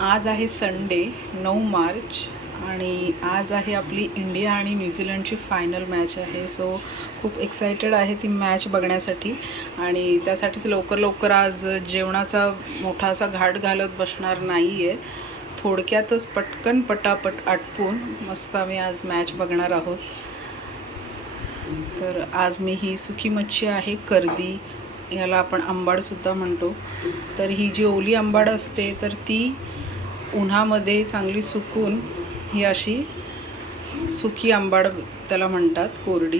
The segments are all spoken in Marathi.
आज आहे संडे नऊ मार्च आणि आज आहे आपली इंडिया आणि न्यूझीलंडची फायनल मॅच आहे. सो खूप एक्सायटेड आहे ती मॅच बघण्यासाठी. आणि त्यासाठीच लवकर लवकर आज जेवणाचा मोठा असा घाट घालत बसणार नाही आहे थोडक्यातच पटकन पटापट आटपून मस्त आम्ही आज मॅच बघणार आहोत. तर आज मी ही सुकी मच्छी आहे कर्दी. याला आपण आंबाडसुद्धा म्हणतो. तर ही जी ओली आंबाड असते तर ती उन्हामध्ये चांगली सुकून ही अशी सुकी आंबाड त्याला म्हणतात कोरडी.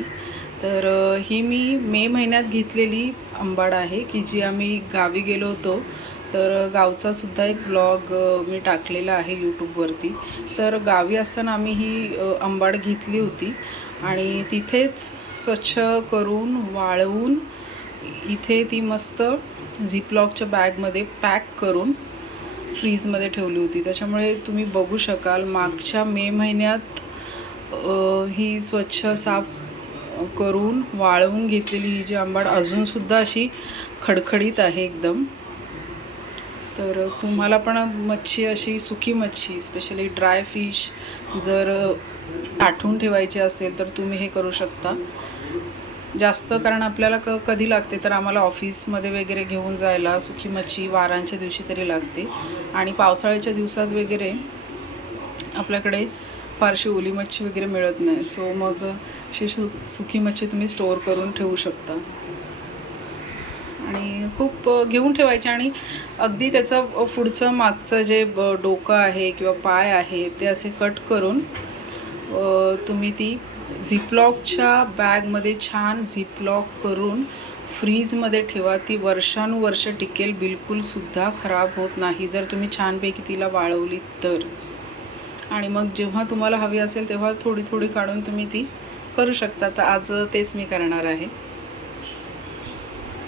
तर ही मी मे महिन्यात घेतलेली आंबाड आहे की जी आम्ही गावी गेलो होतो. तर गावचा सुद्धा एक ब्लॉग मी टाकलेला आहे यूट्यूबवरती तर गावी असताना आम्ही ही आंबाड घेतली होती आणि तिथेच स्वच्छ करून वाळवून इथे ती मस्त झिपलॉकच्या बॅगमध्ये पॅक करून फ्रीजमध्ये ठेवली होती. त्याच्यामुळे तुम्ही बघू शकाल मागच्या मे महिन्यात ही स्वच्छ साफ करून वाळवून घेतलेली ही जी आंबाड अजूनसुद्धा अशी खडखडीत आहे एकदम. तर तुम्हाला पण मच्छी अशी सुकी मच्छी स्पेशली ड्राय फिश जर आठवून ठेवायची असेल तर तुम्ही हे करू शकता. जास्त कारण आपल्याला क कधी लागते तर आम्हाला ऑफिसमध्ये वगैरे घेऊन जायला सुकी मच्छी वारांच्या दिवशी तरी लागते. आणि पावसाळ्याच्या दिवसात वगैरे आपल्याकडे फारशी ओली मच्छी वगैरे मिळत नाही. सो मग अशी सु सुकी मच्छी तुम्ही स्टोअर करून ठेवू शकता. आणि खूप घेऊन ठेवायचे. आणि अगदी त्याचं पुढचं मागचं जे ब- डोकं आहे किंवा पाय आहे ते असे कट करून तुम्ही ती झिपलॉकच्या बॅगमध्ये छान झिपलॉक करून फ्रीजमध्ये ठेवा. ती वर्षानुवर्ष टिकेल बिलकुलसुद्धा खराब होत नाही. जर तुम्ही छानपैकी तिला वाळवली तर. आणि मग जेव्हा तुम्हाला हवी असेल तेव्हा थोडी थोडी काढून तुम्ही ती करू शकता. तर आज तेच मी करणार आहे.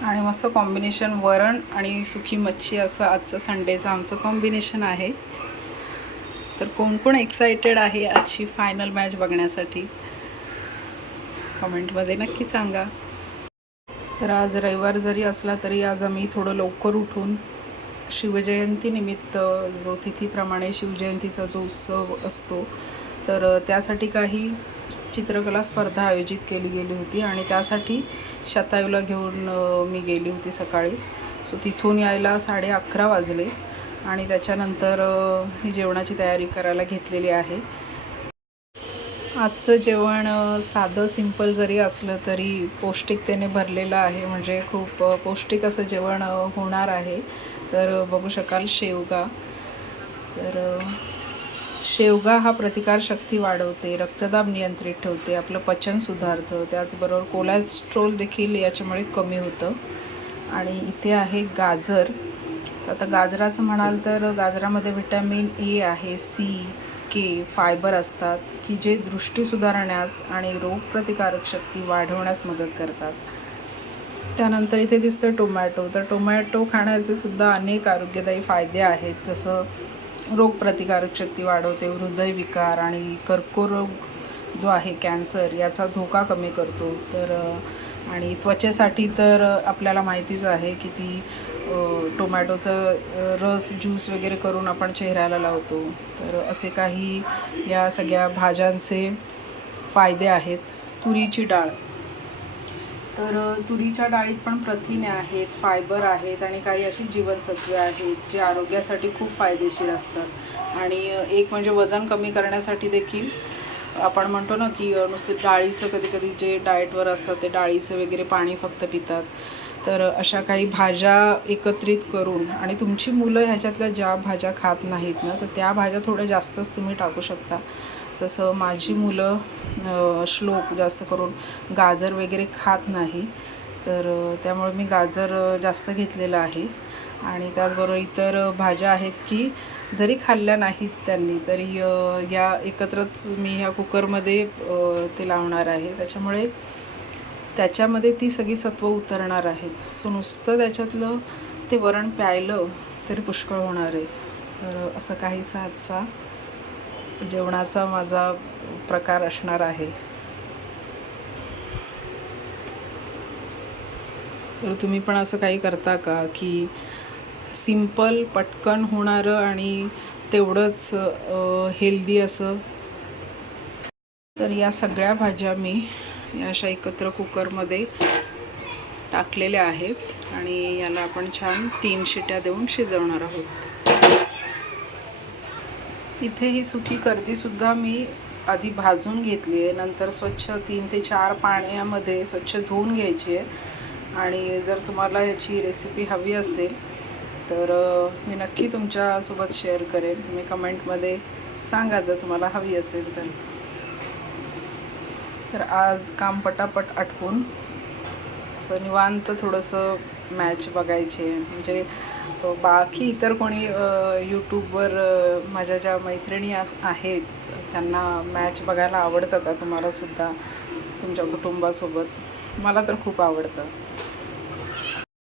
आणि मस्त कॉम्बिनेशन वरण आणि सुकी मच्छी असं आजचं संडेचं आमचं कॉम्बिनेशन आहे. तर कोण कोण एक्सायटेड आहे आजची फायनल मॅच बघण्यासाठी? कमेंटमध्ये नक्की सांगा. तर आज रविवार जरी असला तरी आज आम्ही थोडं लवकर उठून शिवजयंतीनिमित्त जो तिथीप्रमाणे शिवजयंतीचा जो उत्सव असतो तर त्यासाठी काही चित्रकला स्पर्धा आयोजित केली गेली होती आणि त्यासाठी शतायूला घेऊन मी गेली होती सकाळीच. सो तिथून यायला साडे अकरा वाजले. आणि त्याच्यानंतर ही जेवणाची तयारी करायला घेतलेली आहे. आजचं जेवण साधं सिंपल जरी असलं तरी पौष्टिकतेने भरलेलं आहे. म्हणजे खूप पौष्टिक असं जेवण होणार आहे. तर बघू शकाल शेवगा. तर शेवगा हा प्रतिकारशक्ती वाढवते रक्तदाब नियंत्रित ठेवते आपलं पचन सुधारतं. त्याचबरोबर कोलेस्ट्रॉल देखील याच्यामुळे कमी होतं. आणि इथे आहे गाजर. तर आता गाजराचं म्हणाल तर गाजरामध्ये व्हिटॅमिन ए आहे सी के फायबर असतात की जे दृष्टी सुधारण्यास आणि रोगप्रतिकारक शक्ती वाढवण्यास मदत करतात. त्यानंतर इथे दिसतं टोमॅटो. तर टोमॅटो खाण्याचे सुद्धा अनेक आरोग्यदायी फायदे आहेत. जसं रोगप्रतिकारक शक्ती वाढवते हृदयविकार आणि कर्करोग जो आहे कॅन्सर याचा धोका कमी करतो. तर आणि त्वचेसाठी तर आपल्याला माहितीच आहे की ती टोमॅटोचं रस ज्यूस वगैरे करून आपण चेहऱ्याला लावतो. तर असे काही या सगळ्या भाज्यांचे फायदे आहेत. तुरीची डाळ. तर तुरीच्या डाळीत पण प्रथिने आहेत फायबर आहेत आणि काही अशी जीवनसत्वे आहेत जे आरोग्यासाठी खूप फायदेशीर असतात. आणि एक म्हणजे वजन कमी करण्यासाठी देखील आपण म्हणतो ना की नुसते डाळीचं कधी कधी जे डाएटवर असतात ते डाळीचं वगैरे पाणी फक्त पितात. तर अशा काही भाज्या एकत्रित करून आणि तुमची मुलं ह्याच्यातल्या ज्या भाज्या खात नाहीत ना तर त्या भाज्या थोड्या जास्तच तुम्ही टाकू शकता. जसं माझी मुलं श्लोक जास्त करून गाजर वगैरे खात नाही तर त्यामुळे मी गाजर जास्त घेतलेलं आहे. आणि त्याचबरोबर इतर भाज्या आहेत की जरी खाल्ल्या नाहीत त्यांनी तरी या एकत्रच मी ह्या कुकरमध्ये ते लावणार आहे. त्याच्यामुळे त्याच्यामध्ये ती सगळी सत्व उतरणार आहेत. सो नुसतं त्याच्यातलं ते वरण प्यायलं तरी पुष्कळ होणार आहे. तर असं काहीसा आजचा जेवणाचा माझा प्रकार असणार आहे. तर तुम्ही पण असं काही करता का की सिंपल पटकन होणारं आणि तेवढंच हेल्दी असं? तर या सगळ्या भाज्या मी अशा एकत्र कुकरमध्ये टाकलेल्या आहेत आणि याला आपण छान तीन शिट्या देऊन शिजवणार आहोत. इथे ही सुकी कर्दीसुद्धा मी आधी भाजून घेतली आहे. नंतर स्वच्छ तीन ते चार पाण्यामध्ये स्वच्छ धुवून घ्यायची आहे. आणि जर तुम्हाला याची रेसिपी हवी असेल तर मी नक्की तुमच्यासोबत शेअर करेन. तुम्ही कमेंटमध्ये सांगा जर तुम्हाला हवी असेल तर. तर आज काम पटापट आटपून. असं निवांत थोडंसं मॅच बघायचे. म्हणजे बाकी इतर कोणी यूट्यूबवर माझ्या ज्या मैत्रिणी आहेत त्यांना मॅच बघायला आवडतं का? तुम्हाला सुद्धा तुमच्या कुटुंबासोबत? मला तर खूप आवडतं.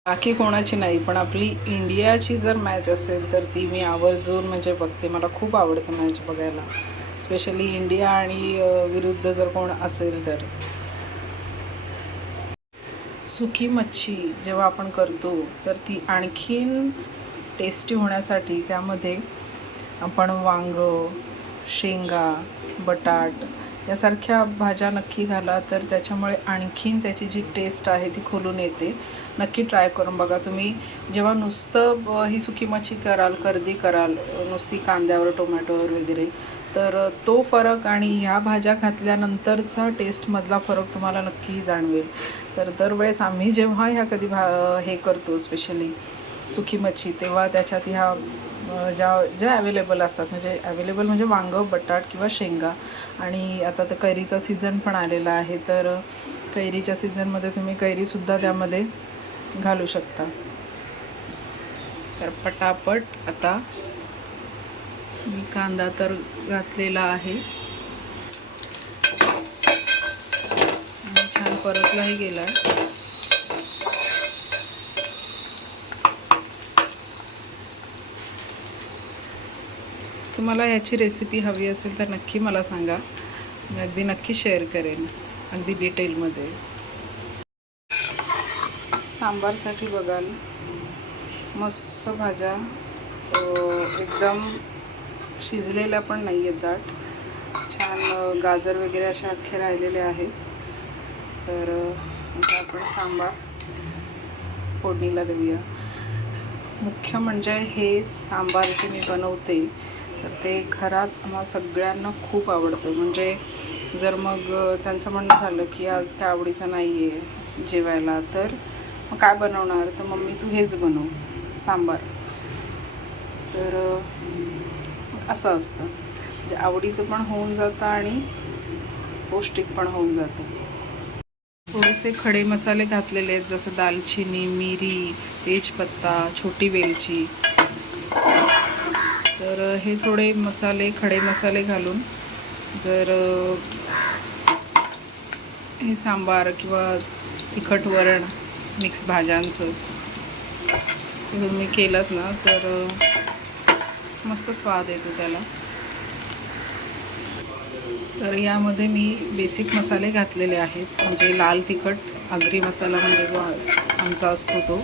बाकी कोणाची नाही पण आपली इंडियाची जर मॅच असेल तर ती मी आवर्जून म्हणजे बघते. मला खूप आवडतं मॅच बघायला. स्पेशली इंडिया आणि विरुद्ध जर कोण असेल तर. सुकी मच्छी जेव्हा आपण करतो तर ती आणखीन टेस्टी होण्यासाठी त्यामध्ये आपण वांग शेंगा बटाट यासारख्या भाज्या नक्की घाला तर त्याच्यामुळे आणखीन त्याची जी टेस्ट आहे ती खुलून येते. नक्की ट्राय करून बघा. तुम्ही जेव्हा नुसतं ही सुकी मच्छी कराल कर्दी कराल नुसती कांद्यावर टोमॅटोवर वगैरे तर तो फरक आणि ह्या भाज्या घातल्यानंतरचा टेस्टमधला फरक तुम्हाला नक्की जाणवेल. तर दरवेळेस आम्ही जेव्हा ह्या कधी भा हे करतो स्पेशली सुकी मच्छी तेव्हा त्याच्यात ह्या ज्या ज्या अवेलेबल असतात म्हणजे अवेलेबल म्हणजे वांगं बटाट किंवा शेंगा. आणि आता तर कैरीचा सीझन पण आलेला आहे तर कैरीच्या सीझनमध्ये तुम्ही कैरीसुद्धा त्यामध्ये घालू शकता. तर पटापट आता मी कांदा तर घातलेला आहे. छान परतलाही गेला आहे तुम्हाला ह्याची रेसिपी हवी असेल तर नक्की मला सांगा. मी अगदी नक्की शेअर करेन अगदी डिटेलमध्ये सांबारसाठी बघाल मस्त भाज्या. एकदम शिजलेल्या पण नाही आहेत दाट. छान गाजर वगैरे अशा अख्खे राहिलेले आहेत. तर आता आपण सांबार फोडणीला देऊया. मुख्य म्हणजे हे सांबार जे मी बनवते तर ते घरात आम्हाला सगळ्यांना खूप आवडतं. म्हणजे जर मग त्यांचं म्हणणं झालं की आज काय आवडीचं नाही आहे जेवायला तर मग काय बनवणार? तर मम्मी तू हेच बनव सांबार. तर असं असतं. म्हणजे आवडीचं पण होऊन जातं आणि पौष्टिक पण होऊन जातं. थोडेसे खडे मसाले घातलेले आहेत जसं दालचिनी मिरी तेजपत्ता छोटी वेलची. तर हे थोडे मसाले खडे मसाले घालून जर हे सांबार किंवा तिखट वरण मिक्स भाज्यांचं मी तुम्ही केलं ना तर मस्त स्वाद येतो त्याला. तर यामध्ये मी बेसिक मसाले घातलेले आहेत. म्हणजे लाल तिखट आगरी मसाला म्हणजे जो आमचा असतो तो.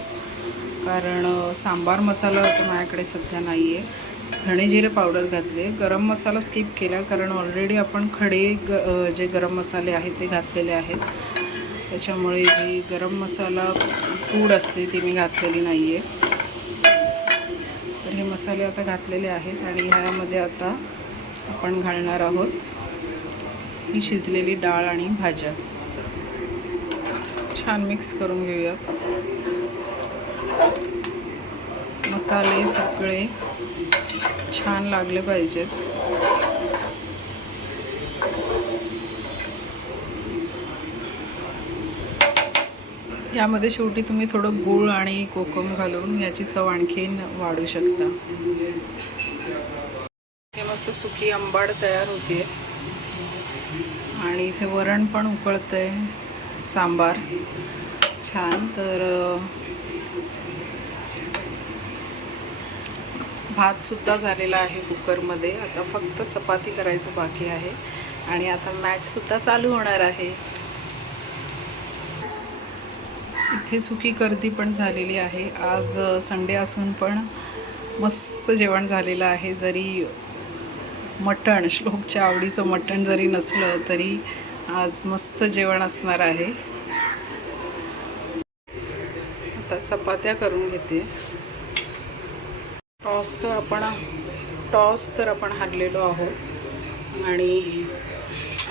कारण सांबार मसाला तो माझ्याकडे सध्या नाही आहे धणे जिरे पावडर घातले. गरम मसाला स्किप केला कारण ऑलरेडी आपण खडे ग जे गरम मसाले आहेत ते घातलेले आहेत. त्याच्यामुळे जी गरम मसाला पूड असते ती मी घातलेली नाही आहे हे मसाले आता घातलेले आहेत आणि ह्यामध्ये आता आपण घालणार आहोत ही शिजलेली डाळ आणि भाज्या. छान मिक्स करून घेऊयात. मसाले सगळे छान लागले पाहिजेत. यामध्ये शेवटी तुम्ही थोडं गूळ आणि कोकम घालून याची चव आणखीन वाढू शकता. हे मस्त सुकी आंबाड तयार होते आणि इथे वरण पण उकळतंय. सांबार. छान. तर भातसुद्धा झालेला आहे कुकरमध्ये. आता फक्त चपाती करायचं बाकी आहे. आणि आता मॅचसुद्धा चालू होणार आहे. इथे सुकी गर्दी पण झालेली आहे. आज संडे असून पण मस्त जेवण झालेलं आहे. जरी मटण श्लोकच्या आवडीचं मटण जरी नसलं तरी आज मस्त जेवण असणार आहे. आता चपात्या करून घेते. टॉस तर आपण टॉस तर आपण हारलेलो आहोत. आणि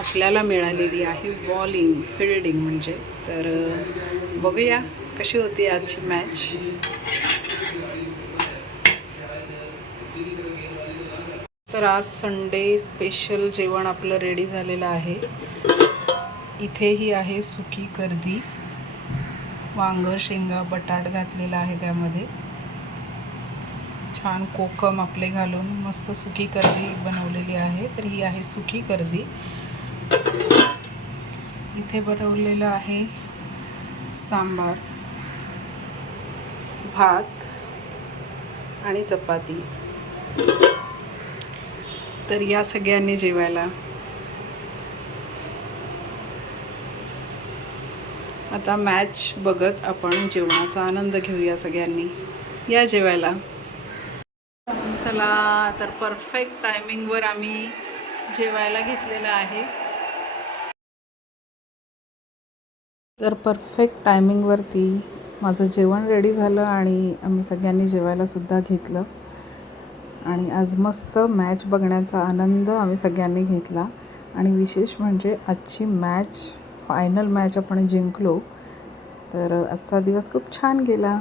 आपल्याला मिळालेली आहे बॉलिंग फिल्डिंग म्हणजे. तर बघूया कशी होती आजची मॅच तर आज संडे स्पेशल जेवण आपलं रेडी झालेलं आहे. इथेही आहे सुकी गर्दी. वांग शेंगा बटाट घातलेला आहे त्यामध्ये. छान कोकम आपले घालून मस्त सुकी कर्दी बनवलेली आहे. तर ही आहे सुकी कर्दी इथे बनवलेलं आहे सांबार भात आणि चपाती. तर या सगळ्यांनी जेवायला. आता मॅच बघत आपण जेवणाचा आनंद घेऊया सगळ्यांनी. या जेवायला. चला तर परफेक्ट टायमिंगवर आम्ही जेवायला घेतलेलं आहे. तर परफेक्ट टायमिंगवरती माझं जेवण रेडी झालं आणि आम्ही सगळ्यांनी जेवायलासुद्धा घेतलं. आणि आज मस्त मॅच बघण्याचा आनंद आम्ही सगळ्यांनी घेतला. आणि विशेष म्हणजे आजची मॅच फायनल मॅच आपण जिंकलो. तर आजचा दिवस खूप छान गेला.